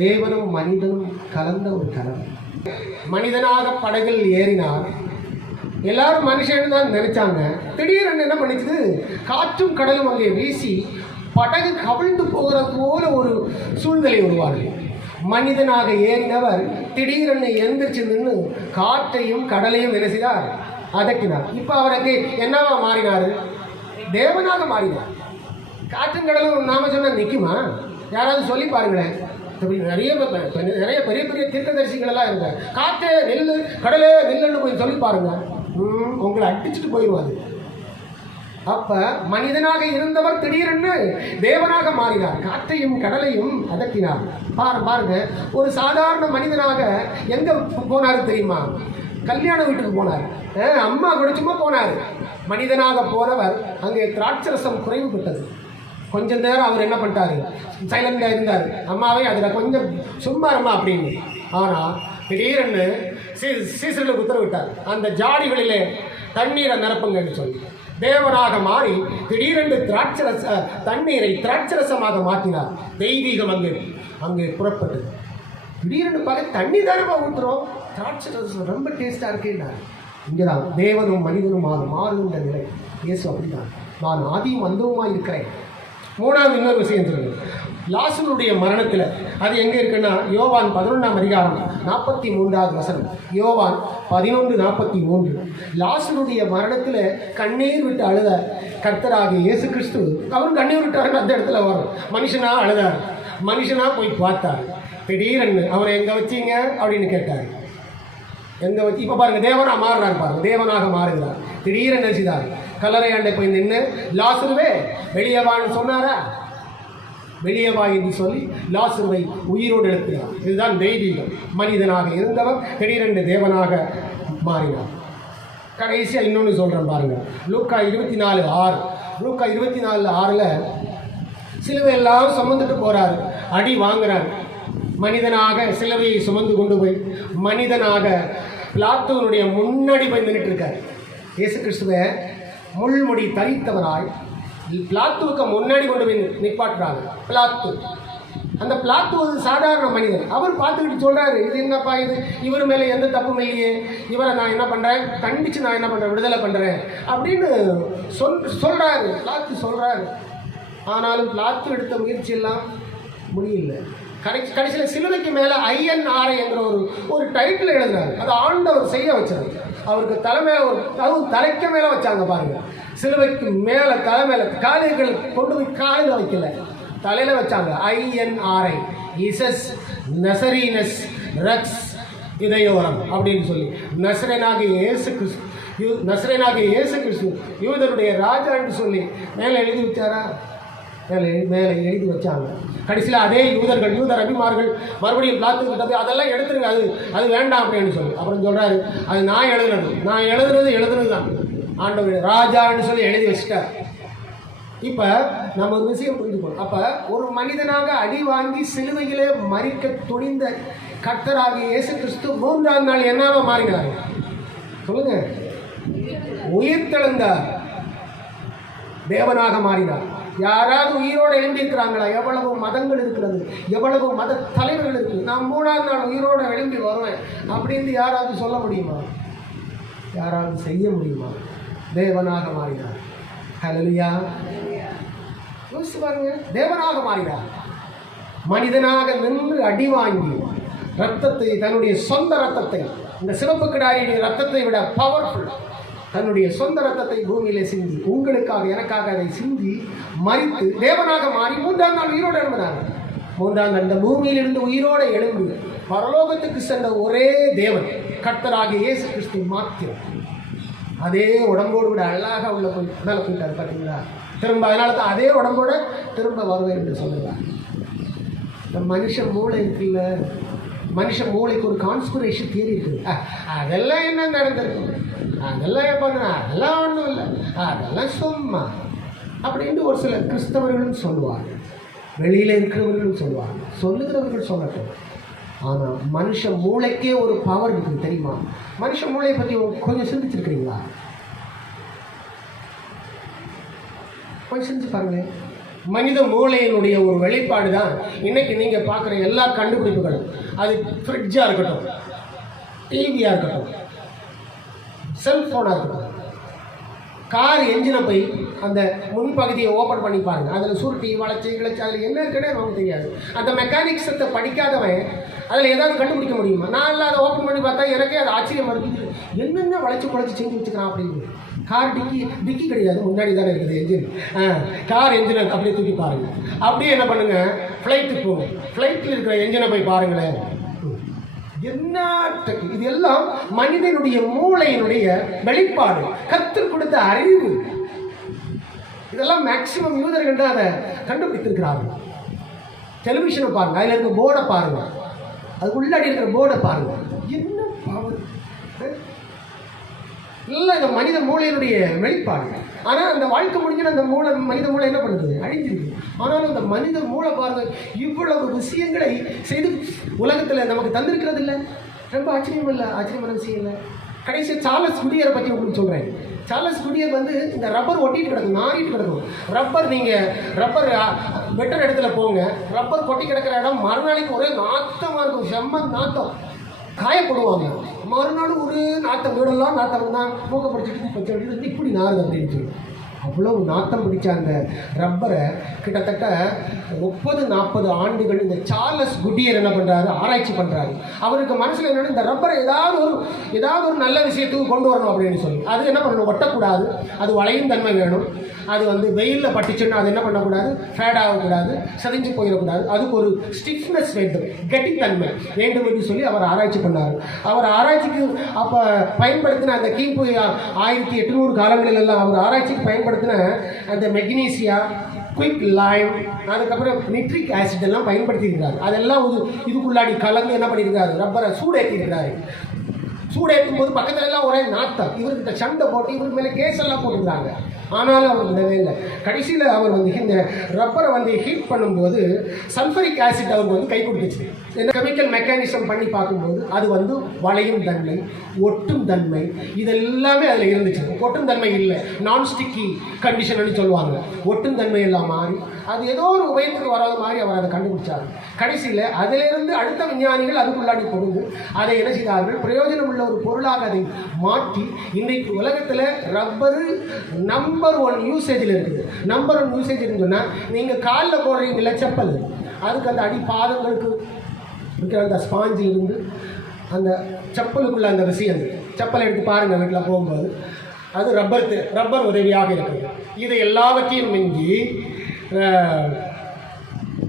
தேவனும் மனிதனும் கலந்த ஒரு கலவை மனிதனாக படகில் ஏறினார். எல்லாரும் மனுஷன் தான் நினைச்சாங்க. திடீரென்னு என்ன பண்ணிச்சுது? காற்றும் கடலும் அங்கே வீசி படகு கவிழ்ந்து போகிற போல ஒரு சூழ்நிலை உருவானது. மனிதனாக ஏறினவர் திடீரென்னு எந்திரிச்சு நின்று காற்றையும் கடலையும் என்ன செய்தார்? அதட்டினார். இப்போ அவருக்கு என்னவா மாறினார்? தேவனாக மாறினார். காற்றும் கடலும் நாம சொன்னால் நிற்குமா யாராவது சொல்லி பாருங்களேன். இப்படி நிறைய நிறைய பெரிய பெரிய தீர்க்கதரிசிகள் எல்லாம் இருந்தாங்க காற்று நெல் கடலே நெல்லுன்னு போய் சொல்லி பாருங்க. ம், உங்களை அடிச்சுட்டு போயிடுவாது அப்ப மனிதனாக இருந்தவர் திடீரென்று தேவனாக மாறினார். காற்றையும் கடலையும் அதட்டினார். பாரு பாருங்க. ஒரு சாதாரண மனிதனாக எங்க போனாரு தெரியுமா? கல்யாண வீட்டுக்கு போனார். அம்மா குடிச்சுமா போனார். மனிதனாக போனவர் அங்கே திராட்சரசம் குறைவுபட்டது கொஞ்ச நேரம் அவர் என்ன பண்ணிட்டாரு? சைலண்டாக இருந்தார். அம்மாவே அதில் கொஞ்சம் சும்மா அம்மா அப்படின்னு. ஆனால் திடீரென்னு சீ சீசர்களுக்கு உத்தரவிட்டார். அந்த ஜாடிகளிலே தண்ணீரை நிரப்புங்கன்னு சொல்லி. தேவனாக மாறி திடீரென்று திராட்சரச தண்ணீரை திராட்சரசமாக மாற்றினார். தெய்வீகம் அங்கே அங்கே புறப்பட்டது. திடீரென்று பார்க்க தண்ணி தானமா ஊற்றுறோம் திராட்சரசம் ரொம்ப டேஸ்டாக இருக்கேன்னா இங்கே தான் தேவனும் மனிதனும் மாறும் மாறுகின்ற நிலை. இயேசு அப்படிதான் நான் ஆதியும் வந்தவுமா இருக்கிறேன். மூணாவது இன்னொரு விஷயம் சொல்லுங்கள் லாசனுடைய மரணத்தில் அது எங்கே இருக்குன்னா யோவான் பதினொன்றாம் அதிகாரம் நாற்பத்தி மூன்றாவது வசனம். யோவான் பதினொன்று நாற்பத்தி மூன்று லாசனுடைய மரணத்தில் கண்ணீர் விட்டு அழுத கர்த்தராகிய இயேசு கிறிஸ்து அவரும் கண்ணீர் விட்டாருன்னு அந்த இடத்துல வரும் மனுஷனா அழுதார். மனுஷனாக போய் பார்த்தார். திடீரென்னு அவரை எங்கே வச்சீங்க? அப்படின்னு கேட்டார். எங்கே வச்சு இப்போ பாருங்கள் தேவனாக மாறுறாரு பாருங்கள் தேவனாக மாறுகிறார். திடீரென நினைச்சுதார் கல்லறை ஆண்டை போய் நின்று லாசுருவே வெளியே வான்னு சொன்னாரா? வெளியே வா என்று சொல்லி லாசுருவை உயிரோடு எழுப்பினார் இதுதான் தெய்வீகம். மனிதனாக இருந்தவர் திடீரென்று தேவனாக மாறினார் கடைசியாக இன்னொன்று சொல்கிறேன் பாருங்கள் லூக்கா இருபத்தி நாலு ஆறு. லூக்கா இருபத்தி நாலு ஆறில் சிலுவை எல்லாம் சுமந்துட்டு போகிறார் அடி வாங்குறாரு. மனிதனாக சிலுவையை சுமந்து கொண்டு போய் மனிதனாக பிளாத்தூனுடைய முன்னாடி போய் நின்றுட்டு இருக்கார். இயேசு கிறிஸ்துவ முள்முடி தரித்தவராய். பிளாத்துவுக்கு முன்னாடி கொண்டு போய் நிப்பாட்டுறாங்க பிளாத்து. அந்த பிளாத்து ஒரு சாதாரண மனிதன் அவர் பார்த்துக்கிட்டு சொல்கிறாரு இது என்னப்பா இது? இவர் மேலே எந்த தப்பும் இல்லையே. இவரை நான் என்ன பண்ணுறேன் கண்டிச்சு நான் என்ன பண்ணுறேன் விடுதலை பண்ணுறேன் அப்படின்னு சொல் சொல்கிறாரு பிளாத்து சொல்கிறாரு ஆனாலும் பிளாத்து எடுத்த முயற்சி எல்லாம் முடியல. கடைசி கடைசியில் சிலுவைக்கு மேலே ஐஎன்ஆர்ஐ என்ற ஒரு ஒரு டைட்டில் எழுதினார் அது ஆண்டவர் செய்ய வச்சார் அவருக்கு தலைமையில ஒரு அதுவும் தலைக்கு மேலே வச்சாங்க பாருங்க. சிலுவைக்கு மேலே தலை மேலே காலைகள் கொண்டு போய் காலையில் வைக்கல. தலையில் வச்சாங்க. ஐஎன்ஆர்ஐ இசஸ் நசரீனஸ் ரக்ஸ் இதயோரம் அப்படின்னு சொல்லி. நசரேனாகிய இயேசு கிறிஸ்து யூ- நசரேனாகிய இயேசு கிறிஸ்து யூதருடைய ராஜா என்று சொல்லி மேலே எழுதி வச்சாரா? மேலே மேலே எழுதி வச்சாங்க. கடைசியில் அதே யூதர்கள் யூதர் அபிமார்கள் மறுபடியும் பிளாத்துக்கிட்ட போய் அதெல்லாம் எடுத்துருங்க அது அது வேண்டாம் அப்படின்னு சொல்லி. அப்புறம் சொல்கிறாரு அது நான் எழுதுனது. நான் எழுதுனது எழுதுனது தான். ஆண்டவர் ராஜான்னு சொல்லி எழுதி வச்சுட்டார். இப்போ நம்ம ஒரு விஷயம் புரிஞ்சுக்கணும் அப்போ ஒரு மனிதனாக அடி வாங்கி சிலுவையிலே மறிக்க துணிந்த கர்த்தராகிய இயேசு கிறிஸ்து மூன்றாம் நாள் என்னவா மாறினார்? சொல்லுங்க. உயிர் தெழுந்தார். தேவனாக மாறினார். யாராவது உயிரோடு எழுந்திருக்கிறாங்களா? எவ்வளவு மதங்கள் இருக்கிறது? எவ்வளவு மத தலைவர்கள் இருக்குது நான் மூணாவது நாள் உயிரோடு எழும்பி வருவேன். அப்படின்னு யாராவது சொல்ல முடியுமா? யாராவது செய்ய முடியுமா? தேவனாக மாறினார். ஹலலியா யோசிச்சு பாருங்க. தேவனாக மாறினார். மனிதனாக நின்று அடி வாங்கி ரத்தத்தை தன்னுடைய சொந்த ரத்தத்தை இந்த சிவப்பு கிடாரியுடைய ரத்தத்தை விட பவர்ஃபுல் தன்னுடைய சொந்த ரத்தத்தை பூமியிலே சிந்தி உங்களுக்காக எனக்காக அதை சிந்தி மறித்து தேவனாக மாறி மூன்றாம் நாள் உயிரோடு எழுந்தாங்க மூன்றாம் நாள் இந்த பூமியிலிருந்து உயிரோடு எழும்பு பரலோகத்துக்கு சென்ற ஒரே தேவன் கர்த்தராகிய இயேசு கிறிஸ்து மாத்திரம். அதே உடம்போடு கூட அழகாக உள்ள போய் மேலே போயிட்டார் பார்த்தீங்களா? திரும்ப அதனால தான் அதே உடம்போட திரும்ப வருவேன் என்று சொல்லுவார். இந்த மனுஷ மூளை இருக்குல்ல? மனுஷ மூளைக்கு ஒரு கான்ஸ்பிரேஷன் தியரி இருக்குது. அதெல்லாம் என்ன நடந்திருக்கு? அதெல்லாம் எப்போ அதெல்லாம் ஒன்றும் இல்லை. அதெல்லாம் சும்மா. அப்படின்னு ஒரு சில கிறிஸ்தவர்களும் சொல்லுவாங்க. வெளியில் இருக்கிறவர்களும் சொல்லுவாங்க. சொல்லுகிறவர்கள் சொல்லட்டும். ஆனால் மனுஷ மூளைக்கே ஒரு பவர் இருக்குது தெரியுமா? மனுஷ மூளையை பற்றி கொஞ்சம் சிந்திச்சிருக்கிறீங்களா? கொஞ்சம் சிந்திச்சு பாருங்க மனித மூளையினுடைய ஒரு வெளிப்பாடு தான் இன்னைக்கு நீங்கள் பார்க்குற எல்லா கண்டுபிடிப்புகளும். அது ஃப்ரிட்ஜாக இருக்கட்டும் டிவியாக இருக்கட்டும் செல்ஃபோனாக இருக்கும் கார் என்ஜினை போய் அந்த முன்பகுதியை ஓப்பன் பண்ணி பாருங்க. அதில் சுருட்டி வளைச்சி கிளச்சி அதில் என்ன இருக்குன்னே நமக்கு தெரியாது. அந்த மெக்கானிக்ஸத்தை படிக்காதவன் அதில் ஏதாவது கண்டுபிடிக்க முடியுமா? நான் எல்லாம் அதை ஓப்பன் பண்ணி பார்த்தா எனக்கே அது ஆச்சரியமாக இருக்குது. என்னென்ன வளைச்சி குழச்சி செஞ்சு வச்சுக்கிறான் அப்படின்னு. கார் டிக்கி டிக்கி கிடையாது. முன்னாடி தானே இருக்குது என்ஜின் கார் என்ஜினை அப்படியே தூக்கி பாருங்க. அப்படியே என்ன பண்ணுங்கள் ஃப்ளைட்டுக்கு போகும் ஃப்ளைட்டில் இருக்கிற என்ஜினை போய் பாருங்களேன். என்ன இது எல்லாம் மனிதனுடைய மூளையினுடைய வெளிப்பாடு. கற்றுக் கொடுத்த அறிவு. இதெல்லாம் மேக்சிமம் யூதர்கள் அதை கண்டுபிடித்திருக்கிறார்கள். டெலிவிஷனை பாருங்க அதில் இருக்க போர்டை பாருங்க. அது உள்ளாடி இருக்கிற போர்டை பாருங்க. என்ன பவர் இல்லை இந்த மனித மூளையினுடைய வெளிப்பாடு. ஆனால் அந்த வாழ்க்கை முடிஞ்சு அந்த மூளை மனித மூளை என்ன பண்ணுது? அழிஞ்சிருக்கு ஆனாலும் அந்த மனித மூளை பாருங்கள் இவ்வளவு விஷயங்களை செய்து உலகத்தில் நமக்கு தந்திருக்கிறது இல்லை. ரொம்ப ஆச்சரியம் இல்லை ஆச்சரியமான விஷயம் இல்லை. கடைசி சார்லஸ் குடியரை பற்றி உங்களுக்கு சொல்கிறேன் சார்லஸ் குடியர் வந்து இந்த ரப்பர் ஒட்டிட்டு கிடக்கும் நாரிட்டு கிடக்கும். ரப்பர் நீங்கள் ரப்பர் வெட்டர் இடத்துல போங்க. ரப்பர் கொட்டி கிடக்கிற இடம் மறுநாளைக்கு ஒரே நாத்தமாக இருக்கும் செம்ம நாத்தம். காயப்படுவாங்க. மறுநாள் ஒரு நாட்டம் வீடெல்லாம் நாட்டம் தான் மூக்க பிடிச்சிட்டு பச்சை இப்படி நாருது அப்படின்னு சொல்லி. அவ்வளவு நாட்டம் பிடிச்ச அந்த ரப்பரை கிட்டத்தட்ட முப்பது நாற்பது ஆண்டுகள் இந்த சார்லஸ் குடியர் என்ன பண்ணுறாரு ஆராய்ச்சி பண்ணுறாரு அவருக்கு மனசில் என்னென்னா இந்த ரப்பரை ஏதாவது ஒரு ஏதாவது ஒரு நல்ல விஷயத்துக்கு கொண்டு வரணும் அப்படின்னு சொல்லி. அது என்ன பண்ணணும்? ஒட்டக்கூடாது. அது வளையும் தன்மை வேணும். அது வந்து வெயிலில் பட்டுச்சுன்னா அது என்ன பண்ணக்கூடாது? ஃபேட் ஆகக்கூடாது. செதைஞ்சு போயிடக்கூடாது. அதுக்கு ஒரு ஸ்டிஃப்னஸ் வேண்டும். கெட்டித்தன்மை வேண்டும் என்று சொல்லி அவர் ஆராய்ச்சி பண்ணார். அவர் ஆராய்ச்சிக்கு அப்போ பயன்படுத்தின அந்த கிபு ஆயிரத்தி எட்நூறு காலங்களிலெல்லாம் அவர் ஆராய்ச்சிக்கு பயன்படுத்தின அந்த மெக்னீசியா குயிக் லைம் அதுக்கப்புறம் நிட்ரிக் ஆசிட் எல்லாம் பயன்படுத்தியிருக்காரு அதெல்லாம் ஒரு இதுக்குள்ளாடி கலந்து என்ன பண்ணியிருக்காரு ரப்பரை சூடேற்றிருக்கிறாரு சூடேற்றும் போது பக்கத்துல எல்லாம் ஒரே நாட்டம் இவர்கிட்ட சண்டை போட்டு இவருக்கு மேலே கேஸ் எல்லாம் போட்டுக்கிறாங்க ஆனாலும் அவர் விடவே இல்லை. கடைசியில் அவர் வந்து இந்த ரப்பரை வந்து ஹீட் பண்ணும்போது சல்ஃபரிக் ஆசிட் அவருக்கு வந்து கை கொடுத்துச்சு. இந்த கெமிக்கல் மெக்கானிசம் பண்ணி பார்க்கும்போது அது வந்து வளையும் தன்மை ஒட்டும் தன்மை இதெல்லாமே அதில் இருந்துச்சு. ஒட்டும் தன்மை இல்லை. நான் ஸ்டிக்கி கண்டிஷன் சொல்லுவாங்க. ஒட்டும் தன்மை எல்லாம் மாறி அது ஏதோ ஒரு உபயத்துக்கு வராத மாதிரி அவர் அதை கண்டுபிடிச்சார். கடைசியில் அதிலிருந்து அடுத்த விஞ்ஞானிகள் அதுக்குள்ளாடி கொடுந்து அதை என்ன செய்தார்கள்? பிரயோஜனம் உள்ள ஒரு பொருளாக அதை மாற்றி இன்றைக்கு உலகத்தில் ரப்பரு நம்பர் ஒன் யூசேஜில் இருக்குது. நம்பர் ஒன் யூசேஜ்னு சொன்னால் நீங்கள் காலில் போடுறீங்கள செப்பல். அதுக்கு அந்த அடி பாதங்களுக்கு இருக்கிற அந்த ஸ்பாஞ்சில் இருந்து அந்த செப்பலுக்குள்ள அந்த விஷயம் செப்பலை எடுத்து பாருங்கள் வீட்டில் போகும்போது. அது ரப்பர் ரப்பர் உதவியாக இருக்குது. இது எல்லாவற்றையும் மிஞ்சி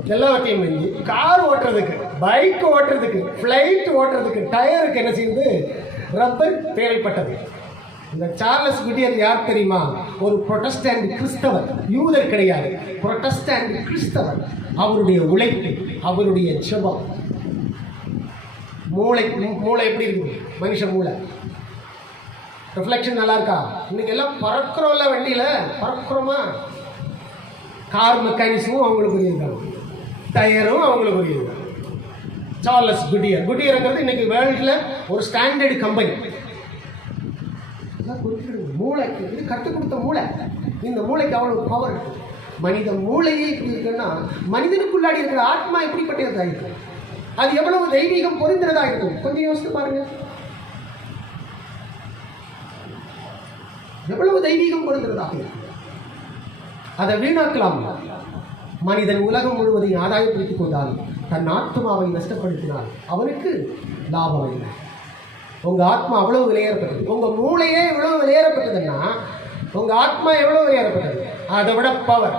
எல்லாவற்றையும் மிஞ்சி கார் ஓட்டுறதுக்கு பைக் ஓட்டுறதுக்கு ஃப்ளைட் ஓட்டுறதுக்கு டயருக்கு என்ன செய்யுது ரப்பர் தேவைப்பட்டது. இந்த சார்லஸ் குட்டியர் யார் தெரியுமா? ஒரு புரொட்டஸ்டாண்ட் கிறிஸ்தவர். யூதர் கிடையாது. புரொட்டஸ்டாண்ட் கிறிஸ்தவர். அவருடைய உழைப்பு அவருடைய செபம் மூளை மூளை எப்படி இருக்கு? மனுஷ மூளை. ரிஃப்ளெக்ஷன் நல்லா இருக்கா? இன்னைக்கு எல்லாம் பறக்கிறோம்ல வண்டியில் பறக்கிறோமா? கார் மெக்கானிசமும் அவங்களுக்கு இருக்காங்க டயரும் அவங்களுக்கு உரியது சார்லஸ் குடியர் குடியருங்கிறது இன்னைக்கு வேர்ல்டில் ஒரு ஸ்டாண்டர்டு கம்பெனி அதான் மூளை. இது கற்றுக் கொடுத்த மூளை. இந்த மூளைக்கு அவ்வளோ பவர் மனித மூளையே இப்படி இருக்குன்னா மனிதனுக்குள்ளாடி இருக்கிற ஆத்மா எப்படிப்பட்டதாக இருக்கும்? அது எவ்வளவு தெய்வீகம் பொருந்தினதாக இருக்கும்? கொஞ்சம் யோசித்து பாருங்க. எவ்வளவு தெய்வீகம் பொருந்தினதாக இருக்கும்? அதை வீணாக்கலாம்? மனிதன் உலகம் முழுவதையும் ஆதாயப்படுத்திக் கொண்டால் தன் ஆத்மாவை நஷ்டப்படுத்தினால் அவனுக்கு லாபம் இல்லை உங்க ஆத்மா அவ்வளவு விலையேறப்பட்டது. உங்க மூளையே இவ்வளவு விலையேறப்பட்டதுன்னா உங்க ஆத்மா எவ்வளவு விலையேறப்பட்டது? அதை விட பவர்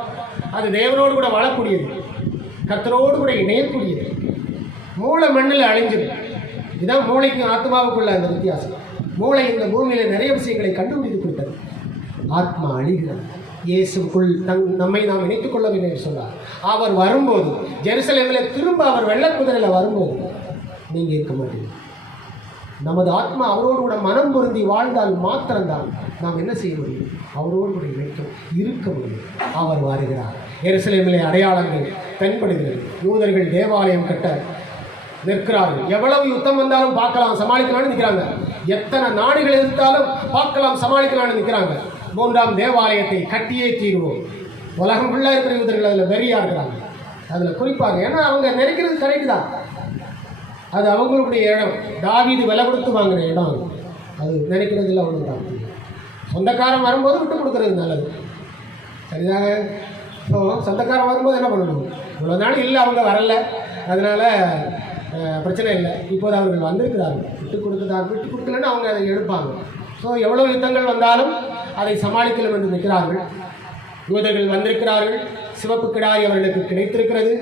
அது தேவனோடு கூட வாழக்கூடியது. கத்தரோடு கூட இணையக்கூடியது. மூளை மண்ணில் அழிஞ்சிடும் இதுதான் மூளைக்கும் ஆத்மாவுக்குள்ள அந்த வித்தியாசம். மூளை இந்த பூமியில நிறைய விஷயங்களை கண்டுபிடித்து கொடுத்தது. ஆத்மா அழிகிறது. இயேசுக்குள் தங் நம்மை நாம் இணைத்துக் கொள்ள வேண்டும் என்று சொன்னார். அவர் வரும்போது ஜெருசலேமில் திரும்ப அவர் வெள்ளக்குதிரையில் வரும்போது நீங்கள் இருக்க மாட்டீங்க. நமது ஆத்மா அவரோடு கூட மனம் பொருந்தி வாழ்ந்தால் மாத்திரம்தான் நாம் என்ன செய்ய முடியும்? அவரோடு கூட இணைக்கும் இருக்க முடியும். அவர் வருகிறார். எருசலேமிலே அடையாளங்கள் தென்படுகிறது. யூதர்கள் தேவாலயம் கட்ட நிற்கிறார்கள். எவ்வளவு யுத்தம் வந்தாலும் பார்க்கலாம் சமாளிக்கலாம்னு நிற்கிறாங்க எத்தனை நாடுகள் இருந்தாலும் பார்க்கலாம் சமாளிக்கலாம்னு நிற்கிறாங்க மூன்றாம் தேவாலயத்தை கட்டியே தீருவோம். உலகம் ஃபுல்லாக இருக்கிற யூதர்கள் அதில் வெறியாக இருக்கிறாங்க அதில் குறிப்பாக ஏன்னா அவங்க நினைக்கிறது கரெக்டு தான். அது அவங்களுடைய இடம். தாவீது விலை கொடுத்து வாங்கின இடம். அது. நினைக்கிறது நினைக்கிறதுல ஒன்று தான் சொந்தக்காரன் வரும்போது விட்டு கொடுக்கறது நல்லது. சரிதாங்க ஸோ சொந்தக்காரன் வரும்போது என்ன பண்ணணும்? இவ்வளோ நாள் இல்லை அவங்க வரல. அதனால் பிரச்சனை இல்லை. இப்போது அவர்கள் வந்திருக்கிறார்கள். விட்டு கொடுக்குறாங்க விட்டு கொடுக்கலன்னு அவங்க அதை எடுப்பாங்க. ஸோ எவ்வளோ யுத்தங்கள் வந்தாலும் அதை சமாளிக்கலாம் என்று நிற்கிறார்கள் யூதர்கள் வந்திருக்கிறார்கள். சிவப்பு கிடாய் அவர்களுக்கு கிடைத்திருக்கிறது.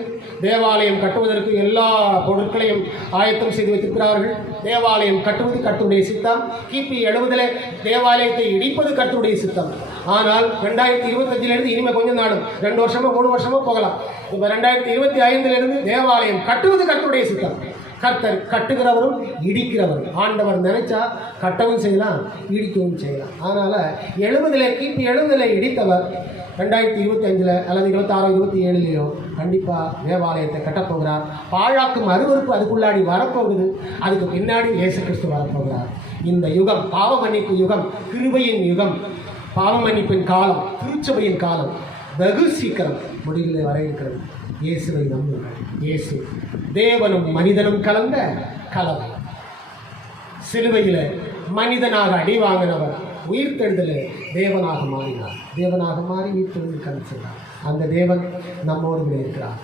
தேவாலயம் கட்டுவதற்கு எல்லா பொருட்களையும் ஆயத்தம் செய்து வைத்திருக்கிறார்கள். தேவாலயம் கட்டுவது கர்த்தருடைய சித்தம். கிபி எழுபதில் தேவாலயத்தை இடிப்பது கர்த்தருடைய சித்தம். ஆனால் ரெண்டாயிரத்தி இருபத்தஞ்சிலிருந்து இனிமேல் கொஞ்சம் நாளும் ரெண்டு வருஷமோ மூணு வருஷமோ போகலாம். இப்போ ரெண்டாயிரத்தி இருபத்தி ஐந்திலிருந்து தேவாலயம் கட்டுவது கர்த்தருடைய சித்தம். கர்த்தர் கட்டுகிறவரும் இடிக்கிறவரும். ஆண்டவர் நினைச்சா கட்டவும் செய்யலாம் இடிக்கவும் செய்யலாம். அதனால் எழுபதில் கிபி எழுபதில் இடித்தவர். ரெண்டாயிரத்தி இருபத்தி அஞ்சில் அல்லது இருபத்தாறு இருபத்தி ஏழுலையோ கண்டிப்பாக தேவாலயத்தை கட்டப்போகிறார். பாழாக்கும் அருவருப்பு அதுக்குள்ளாடி வரப்போகுது. அதுக்கு பின்னாடி இயேசு கிறிஸ்து வரப்போகிறார். இந்த யுகம் பாவ மன்னிப்பு யுகம் கிருபையின் யுகம் பாவ மன்னிப்பின் காலம் திருச்சபையின் காலம். வெகு சீக்கிரம் முடிவில் வர இருக்கிறது. இயேசுவை நம்புங்கள். இயேசு தேவனும் மனிதனும் கலந்த கலவை. சிலுவையில் மனிதனாக அடி வாங்கினவர் உயிர்த்தெழுதலே தேவனாக மாறினார். தேவனாக மாறி உயிர்த்தெழுந்து கழிச்சினார் அந்த தேவன் நம்மோடு இருக்கிறார்.